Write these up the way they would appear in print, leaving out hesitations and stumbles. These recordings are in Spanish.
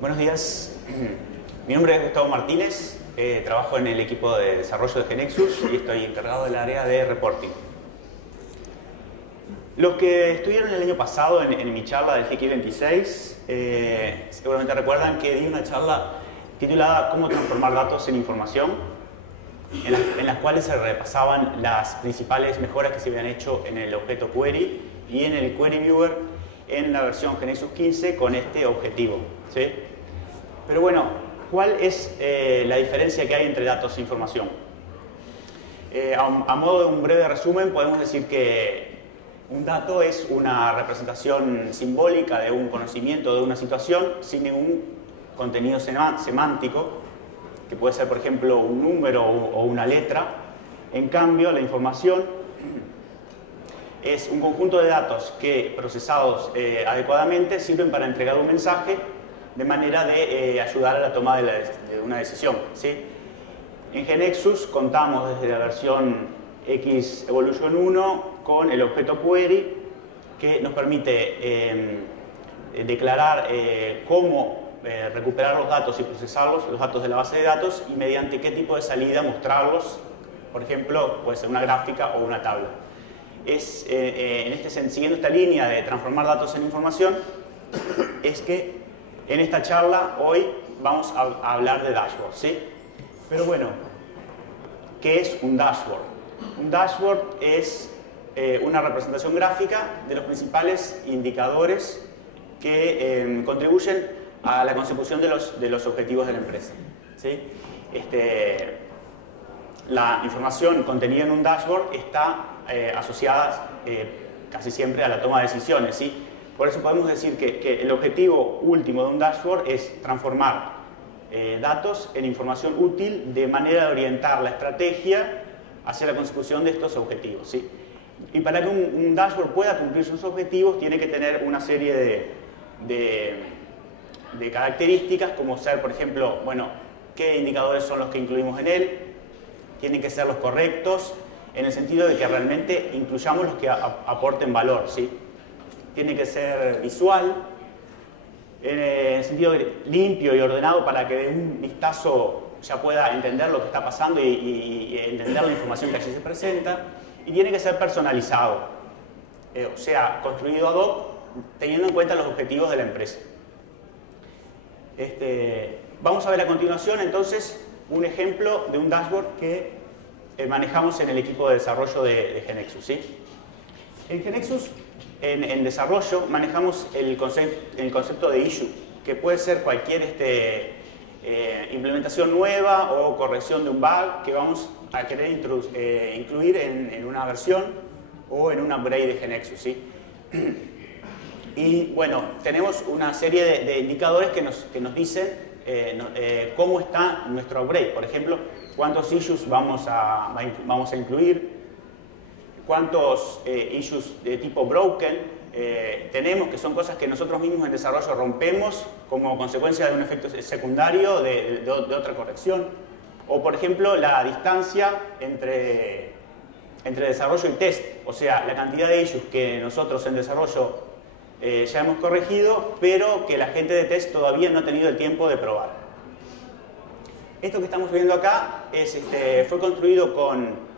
Buenos días, mi nombre es Gustavo Martínez, trabajo en el equipo de desarrollo de GeneXus y estoy encargado del área de reporting. Los que estuvieron el año pasado en mi charla del GX26 seguramente recuerdan que di una charla titulada ¿Cómo transformar datos en información?, en las cuales se repasaban las principales mejoras que se habían hecho en el objeto query y en el query viewer en la versión GeneXus 15 con este objetivo, ¿sí? Pero bueno, ¿cuál es la diferencia que hay entre datos e información? A modo de un breve resumen, podemos decir que un dato es una representación simbólica de un conocimiento, de una situación, sin ningún contenido semántico, que puede ser, por ejemplo, un número o una letra. En cambio, la información es un conjunto de datos que, procesados adecuadamente, sirven para entregar un mensaje de manera de ayudar a la toma de una decisión, ¿sí? En GeneXus contamos desde la versión X Evolution 1 con el objeto query, que nos permite declarar cómo recuperar los datos y procesarlos, los datos de la base de datos, y mediante qué tipo de salida mostrarlos. Por ejemplo, puede ser una gráfica o una tabla. Siguiendo esta línea de transformar datos en información, es que en esta charla hoy vamos a hablar de dashboard, ¿sí? Pero bueno, ¿qué es un dashboard? Un dashboard es una representación gráfica de los principales indicadores que contribuyen a la consecución de los objetivos de la empresa, ¿sí? La información contenida en un dashboard está asociada casi siempre a la toma de decisiones, ¿sí? Por eso podemos decir que el objetivo último de un dashboard es transformar datos en información útil de manera de orientar la estrategia hacia la consecución de estos objetivos, ¿sí? Y para que un dashboard pueda cumplir sus objetivos tiene que tener una serie de características, como ser, por ejemplo, bueno, qué indicadores son los que incluimos en él, tienen que ser los correctos, en el sentido de que realmente incluyamos los que aporten valor, ¿sí? Tiene que ser visual, en el sentido limpio y ordenado para que de un vistazo ya pueda entender lo que está pasando y entender la información que allí se presenta. Y tiene que ser personalizado, o sea, construido ad hoc, teniendo en cuenta los objetivos de la empresa. Vamos a ver a continuación entonces un ejemplo de un dashboard que manejamos en el equipo de desarrollo de GeneXus, ¿sí? En GeneXus, en desarrollo, manejamos el concepto de issue, que puede ser cualquier implementación nueva o corrección de un bug que vamos a querer incluir en una versión o en un upgrade de GeneXus, ¿sí? Y bueno, tenemos una serie de indicadores que nos dicen cómo está nuestro upgrade. Por ejemplo, cuántos issues vamos a incluir, cuántos issues de tipo broken tenemos, que son cosas que nosotros mismos en desarrollo rompemos como consecuencia de un efecto secundario de otra corrección. O, por ejemplo, la distancia entre desarrollo y test, o sea, la cantidad de issues que nosotros en desarrollo ya hemos corregido, pero que la gente de test todavía no ha tenido el tiempo de probar. Esto que estamos viendo acá fue construido con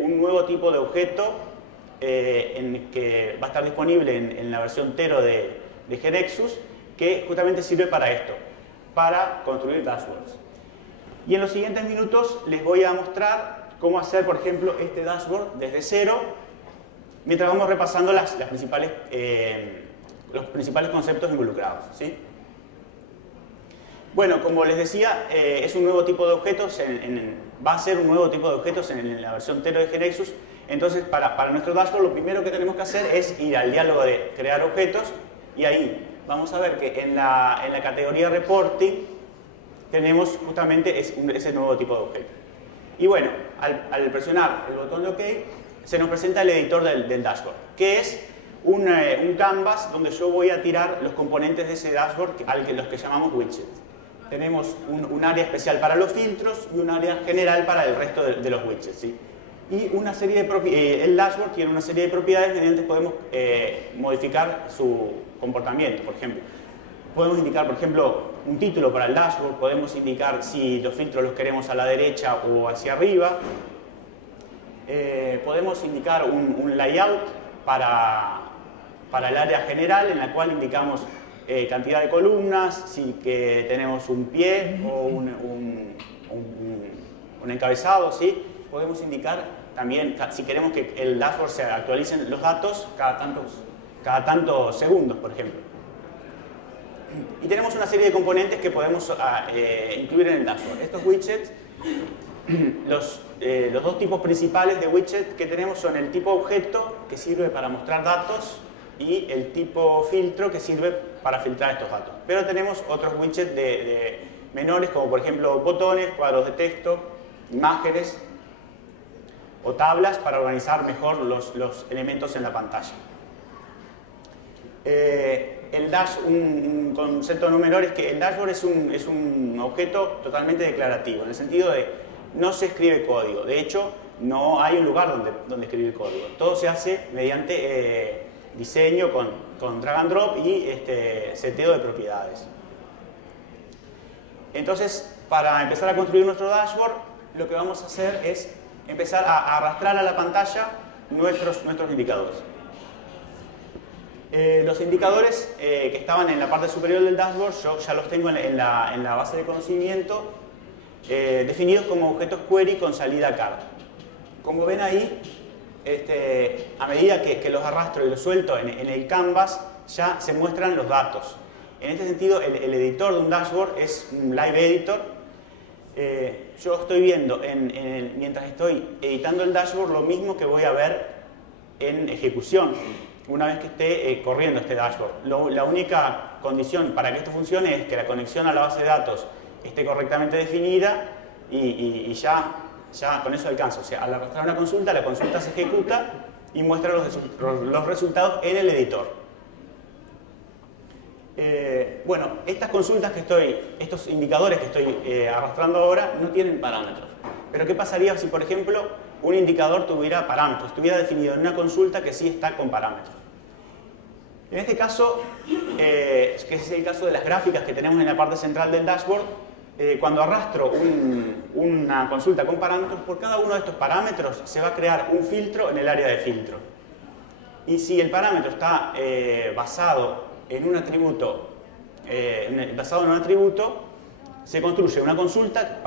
un nuevo tipo de objeto que va a estar disponible en la versión Tero de GeneXus, que justamente sirve para esto, para construir dashboards. Y en los siguientes minutos les voy a mostrar cómo hacer, por ejemplo, este dashboard desde cero, mientras vamos repasando los principales conceptos involucrados, ¿sí? Bueno, como les decía, es un nuevo tipo de objetos, va a ser un nuevo tipo de objetos en la versión Tero de GeneXus. Entonces, para nuestro dashboard, lo primero que tenemos que hacer es ir al diálogo de crear objetos, y ahí vamos a ver que en la categoría reporting tenemos justamente ese nuevo tipo de objeto. Y bueno, al presionar el botón de OK, se nos presenta el editor del dashboard, que es un canvas donde yo voy a tirar los componentes de ese dashboard, los que llamamos widgets. Tenemos un área especial para los filtros y un área general para el resto de los widgets, ¿sí? Y el dashboard tiene una serie de propiedades mediante podemos modificar su comportamiento. Por ejemplo, Podemos indicar, por ejemplo, un título para el dashboard, podemos indicar si los filtros los queremos a la derecha o hacia arriba. Podemos indicar un layout para el área general, en la cual indicamos cantidad de columnas, si que tenemos un pie o un encabezado, ¿sí? Podemos indicar también si queremos que el dashboard se actualicen los datos cada tantos segundos, por ejemplo. Y tenemos una serie de componentes que podemos incluir en el dashboard. Estos widgets, los dos tipos principales de widget que tenemos son el tipo objeto, que sirve para mostrar datos, y el tipo filtro, que sirve para filtrar estos datos. Pero tenemos otros widgets de menores, como por ejemplo botones, cuadros de texto, imágenes o tablas para organizar mejor los elementos en la pantalla. El dash, un concepto no menor es que el dashboard es un objeto totalmente declarativo, en el sentido de no se escribe código. De hecho, no hay un lugar donde escribir código. Todo se hace mediante diseño con drag and drop y seteo de propiedades. Entonces, para empezar a construir nuestro dashboard, lo que vamos a hacer es empezar a arrastrar a la pantalla nuestros indicadores. Los indicadores que estaban en la parte superior del dashboard, yo ya los tengo en la base de conocimiento, definidos como objetos query con salida card. Como ven ahí, a medida que los arrastro y los suelto en el canvas, ya se muestran los datos. En este sentido, el editor de un dashboard es un live editor. Yo estoy viendo, mientras estoy editando el dashboard, lo mismo que voy a ver en ejecución, una vez que esté corriendo este dashboard. La única condición para que esto funcione es que la conexión a la base de datos esté correctamente definida y ya con eso alcanza. O sea, al arrastrar una consulta, la consulta se ejecuta y muestra los resultados en el editor. Bueno, estas consultas estos indicadores que estoy arrastrando ahora no tienen parámetros. Pero ¿qué pasaría si, por ejemplo, un indicador tuviera parámetros, estuviera definido en una consulta que sí está con parámetros? En este caso, que es el caso de las gráficas que tenemos en la parte central del dashboard, cuando arrastro una consulta con parámetros, por cada uno de estos parámetros se va a crear un filtro en el área de filtro. Y si el parámetro está basado en un atributo, se construye una consulta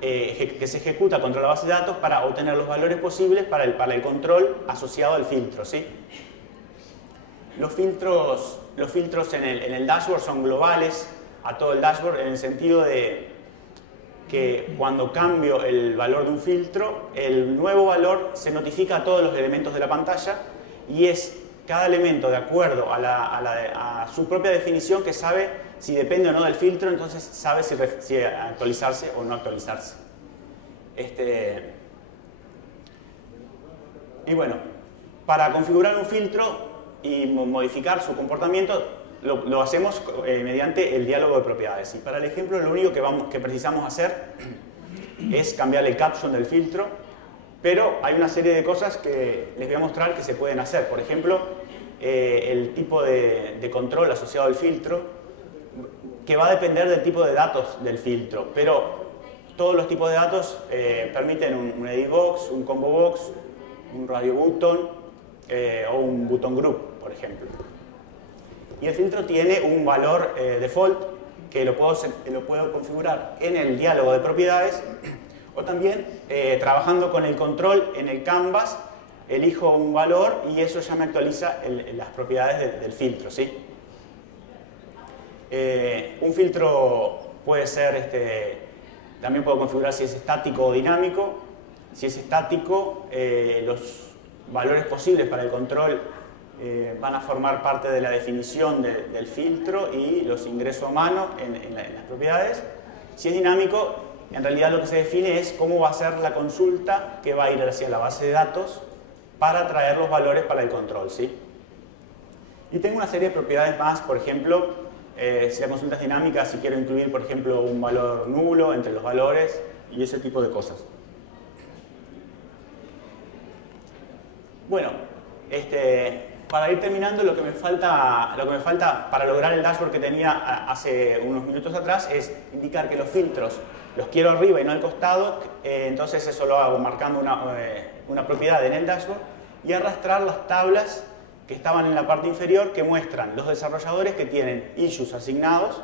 que se ejecuta contra la base de datos para obtener los valores posibles para el control asociado al filtro, ¿sí? Los filtros en el dashboard son globales a todo el dashboard, en el sentido de que cuando cambio el valor de un filtro, el nuevo valor se notifica a todos los elementos de la pantalla y es cada elemento de acuerdo a su propia definición que sabe si depende o no del filtro, entonces sabe si actualizarse o no actualizarse. Y bueno, para configurar un filtro y modificar su comportamiento, lo hacemos mediante el diálogo de propiedades. Y para el ejemplo, lo único que precisamos hacer es cambiar el caption del filtro, pero hay una serie de cosas que les voy a mostrar que se pueden hacer. Por ejemplo, el tipo de control asociado al filtro, que va a depender del tipo de datos del filtro, pero todos los tipos de datos permiten un edit box, un combo box, un radio button o un button group, por ejemplo. Y el filtro tiene un valor default que lo puedo configurar en el diálogo de propiedades, o también trabajando con el control en el canvas, elijo un valor y eso ya me actualiza las propiedades del filtro, ¿sí? Un filtro puede ser, también puedo configurar si es estático o dinámico. Si es estático, los valores posibles para el control van a formar parte de la definición del filtro y los ingreso a mano en las propiedades. Si es dinámico, en realidad lo que se define es cómo va a ser la consulta que va a ir hacia la base de datos para traer los valores para el control, ¿sí? Y tengo una serie de propiedades más, por ejemplo, si la consulta es dinámica, si quiero incluir, por ejemplo, un valor nulo entre los valores y ese tipo de cosas. Bueno, para ir terminando, lo que me falta para lograr el dashboard que tenía hace unos minutos atrás es indicar que los filtros los quiero arriba y no al costado, entonces eso lo hago marcando una propiedad en el dashboard y arrastrar las tablas que estaban en la parte inferior que muestran los desarrolladores que tienen issues asignados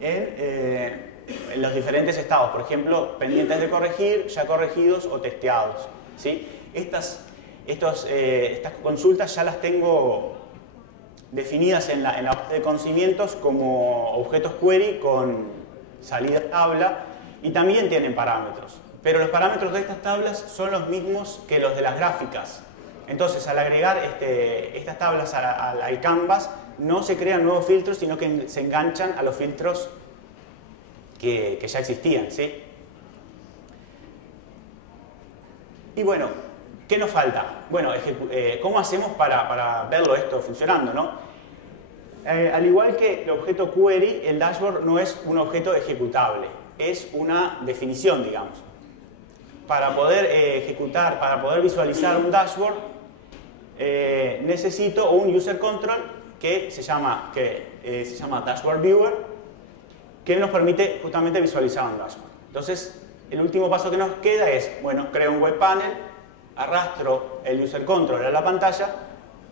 en los diferentes estados, por ejemplo, pendientes de corregir, ya corregidos o testeados, ¿sí? Estas consultas ya las tengo definidas en la base de conocimientos como objetos query con salida tabla y también tienen parámetros. Pero los parámetros de estas tablas son los mismos que los de las gráficas. Entonces, al agregar estas tablas al canvas, no se crean nuevos filtros, sino que se enganchan a los filtros que ya existían, ¿sí? Y bueno, ¿qué nos falta? Bueno, ¿cómo hacemos para verlo esto funcionando, ¿no? Al igual que el objeto query, el dashboard no es un objeto ejecutable, es una definición, digamos. Para poder ejecutar, para poder visualizar un dashboard, necesito un user control que se llama Dashboard Viewer, que nos permite justamente visualizar un dashboard. Entonces, el último paso que nos queda es, bueno, creo un web panel, arrastro el user control a la pantalla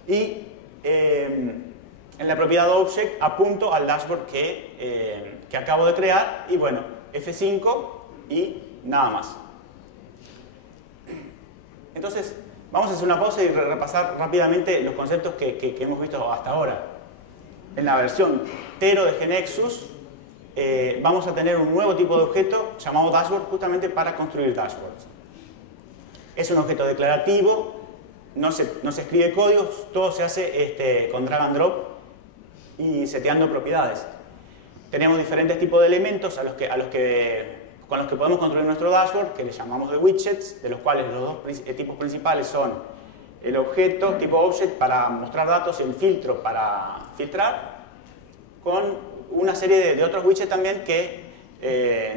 y en la propiedad object apunto al dashboard que acabo de crear y bueno, F5 y nada más. Entonces, vamos a hacer una pausa y repasar rápidamente los conceptos que hemos visto hasta ahora. En la versión 0 de GNexus vamos a tener un nuevo tipo de objeto llamado dashboard justamente para construir dashboards. Es un objeto declarativo, no se escribe código, todo se hace con drag and drop y seteando propiedades. Tenemos diferentes tipos de elementos con los que podemos construir nuestro dashboard, que le llamamos de widgets, de los cuales los dos tipos principales son el objeto tipo object para mostrar datos y el filtro para filtrar, con una serie de otros widgets también que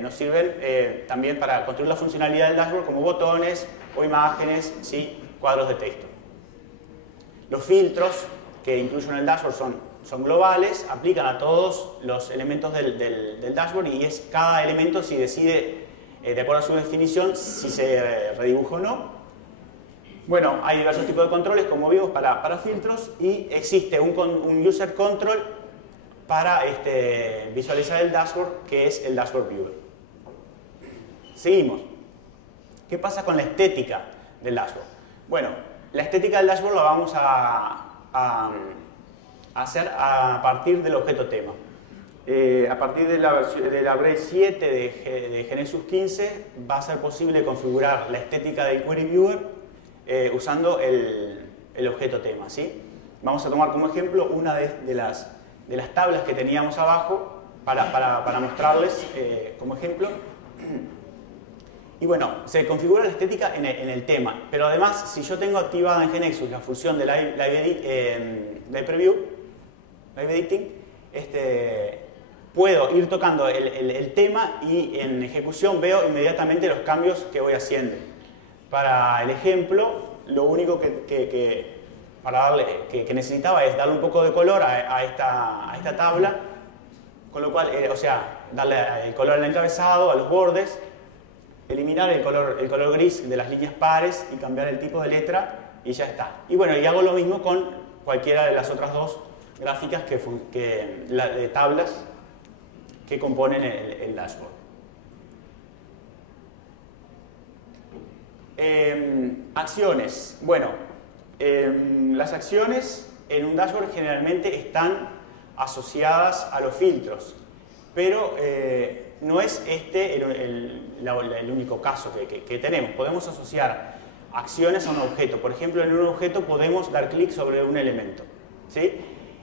nos sirven también para construir la funcionalidad del dashboard, como botones o imágenes, ¿sí? Cuadros de texto. Los filtros que incluyo en el dashboard son globales, aplican a todos los elementos del dashboard y es cada elemento si decide, de acuerdo a su definición, si se redibuja o no. Bueno, hay diversos tipos de controles, como vimos, para filtros y existe un user control para visualizar el dashboard, que es el Dashboard Viewer. Seguimos. ¿Qué pasa con la estética del dashboard? Bueno, la estética del dashboard la vamos a hacer a partir del objeto tema. A partir de la Braid 7 de GNexus 15 va a ser posible configurar la estética del Query Viewer usando el objeto tema, ¿sí? Vamos a tomar como ejemplo una de las tablas que teníamos abajo para mostrarles como ejemplo. Y bueno, se configura la estética en el tema, pero además, si yo tengo activada en GNexus la función de Live Preview, Live Editing, puedo ir tocando el tema y en ejecución veo inmediatamente los cambios que voy haciendo. Para el ejemplo, lo único que necesitaba es darle un poco de color a esta tabla, con lo cual, darle el color al encabezado, a los bordes, eliminar el color gris de las líneas pares y cambiar el tipo de letra y ya está. Y bueno, y hago lo mismo con cualquiera de las otras dos gráficas de tablas que componen el dashboard. Acciones. Bueno, las acciones en un dashboard generalmente están asociadas a los filtros, pero no es el único caso que tenemos. Podemos asociar acciones a un objeto. Por ejemplo, en un objeto podemos dar clic sobre un elemento, ¿sí?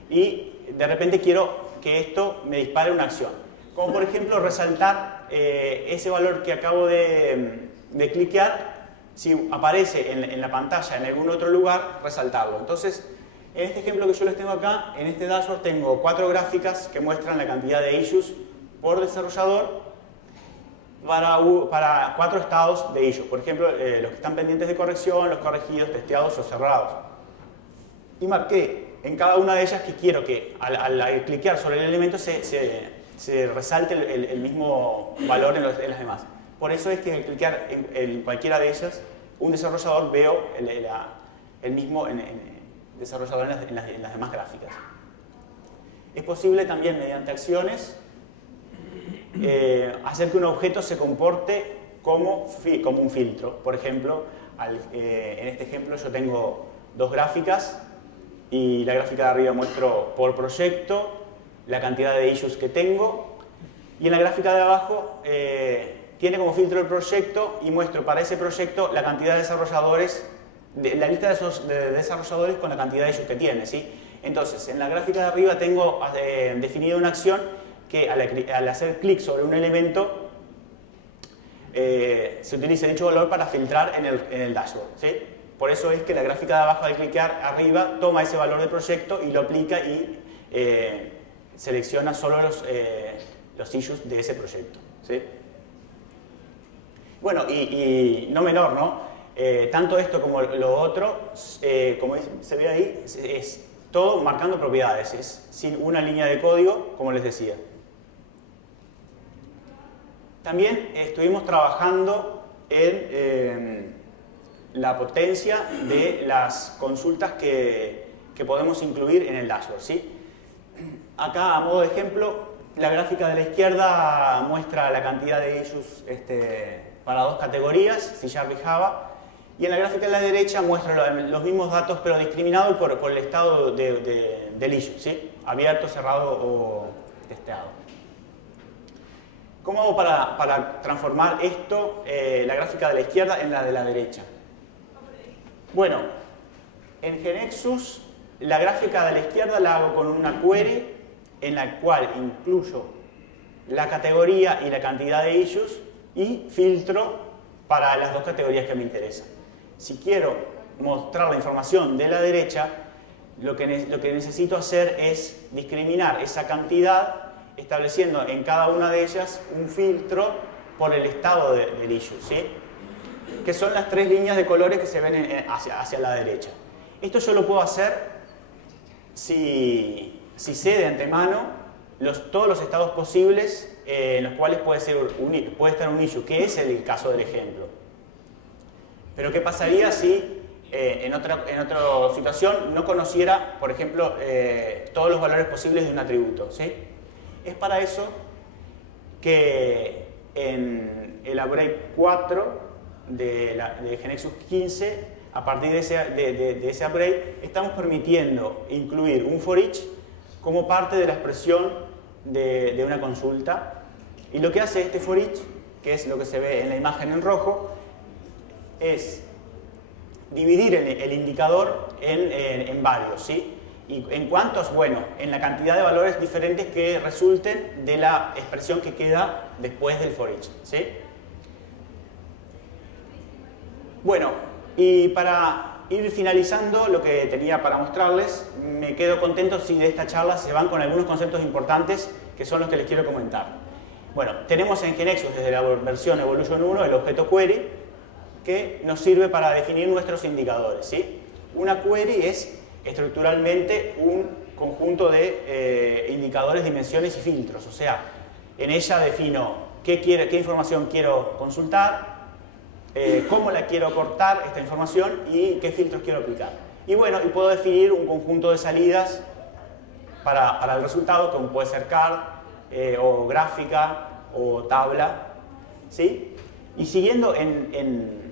Y de repente quiero que esto me dispare una acción. Como por ejemplo resaltar ese valor que acabo de cliquear, si aparece en la pantalla en algún otro lugar, resaltarlo. Entonces, en este ejemplo que yo les tengo acá, en este dashboard tengo 4 gráficas que muestran la cantidad de issues por desarrollador para 4 estados de issues. Por ejemplo, los que están pendientes de corrección, los corregidos, testeados o cerrados. y marqué en cada una de ellas que quiero que al cliquear sobre el elemento se resalte el mismo valor en las demás. Por eso es que al cliquear en cualquiera de ellas, un desarrollador veo el mismo desarrollador en las demás gráficas. Es posible también mediante acciones hacer que un objeto se comporte como un filtro. Por ejemplo, en este ejemplo yo tengo dos gráficas y la gráfica de arriba muestro por proyecto la cantidad de issues que tengo y en la gráfica de abajo tiene como filtro el proyecto y muestro para ese proyecto la cantidad de desarrolladores, la lista de desarrolladores con la cantidad de issues que tiene, ¿sí? Entonces, en la gráfica de arriba tengo definida una acción que al hacer clic sobre un elemento se utiliza dicho valor para filtrar en el dashboard, ¿sí? Por eso es que la gráfica de abajo, al clicar arriba, toma ese valor de proyecto y lo aplica y selecciona solo los issues de ese proyecto, ¿sí? Bueno, y no menor, ¿no? Tanto esto como lo otro, como se ve ahí, es todo marcando propiedades, es sin una línea de código, como les decía. También estuvimos trabajando en la potencia de las consultas que podemos incluir en el dashboard, ¿sí? Acá, a modo de ejemplo, la gráfica de la izquierda muestra la cantidad de issues para dos categorías, C# y Java, y en la gráfica de la derecha muestra los mismos datos, pero discriminados por el estado del issue, ¿sí? Abierto, cerrado o testeado. ¿Cómo hago para transformar esto, la gráfica de la izquierda, en la de la derecha? Bueno, en GeneXus la gráfica de la izquierda la hago con una query en la cual incluyo la categoría y la cantidad de issues y filtro para las dos categorías que me interesan. Si quiero mostrar la información de la derecha, lo que necesito hacer es discriminar esa cantidad estableciendo en cada una de ellas un filtro por el estado del issue, ¿sí? Que son las tres líneas de colores que se ven hacia la derecha. Esto yo lo puedo hacer si sé de antemano todos los estados posibles en los cuales puede estar un issue, que es el caso del ejemplo. Pero ¿qué pasaría si en otra situación no conociera, por ejemplo, todos los valores posibles de un atributo, ¿sí? Es para eso que en el upgrade 4 de GeneXus 15, a partir de ese upgrade, estamos permitiendo incluir un for each como parte de la expresión de una consulta. Y lo que hace este for each, que es lo que se ve en la imagen en rojo, es dividir el indicador en varios, ¿sí? ¿Y en cuántos? Bueno, en la cantidad de valores diferentes que resulten de la expresión que queda después del for each, ¿sí? Bueno, y para ir finalizando lo que tenía para mostrarles, me quedo contento si de esta charla se van con algunos conceptos importantes que son los que les quiero comentar. Bueno, tenemos en GeneXus desde la versión Evolution 1 el objeto query, que nos sirve para definir nuestros indicadores, ¿sí? Una query es estructuralmente un conjunto de indicadores, dimensiones y filtros. O sea, en ella defino qué información quiero consultar, cómo la quiero cortar esta información y qué filtros quiero aplicar. Y bueno, y puedo definir un conjunto de salidas para el resultado, como puede ser card, o gráfica, o tabla, ¿sí? Y siguiendo en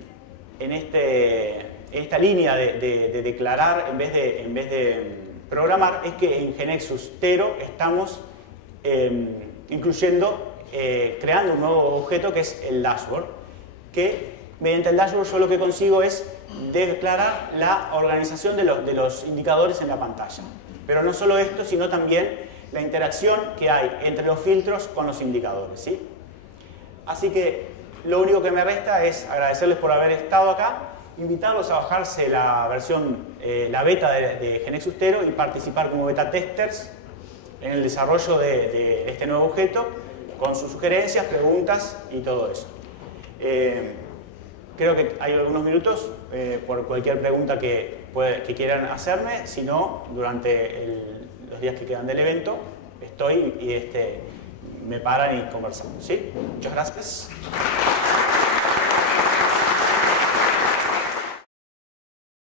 esta línea de declarar en vez de programar, es que en GeneXus Tero estamos creando un nuevo objeto que es el dashboard, que mediante el dashboard yo lo que consigo es declarar la organización de los indicadores en la pantalla. Pero no solo esto, sino también la interacción que hay entre los filtros con los indicadores, ¿sí? Así que lo único que me resta es agradecerles por haber estado acá, invitarlos a bajarse la beta de GeneXus Tero y participar como beta testers en el desarrollo de este nuevo objeto, con sus sugerencias, preguntas y todo eso. creo que hay algunos minutos por cualquier pregunta que quieran hacerme. Si no, durante los días que quedan del evento estoy y me paran y conversamos. ¿Sí? Muchas gracias.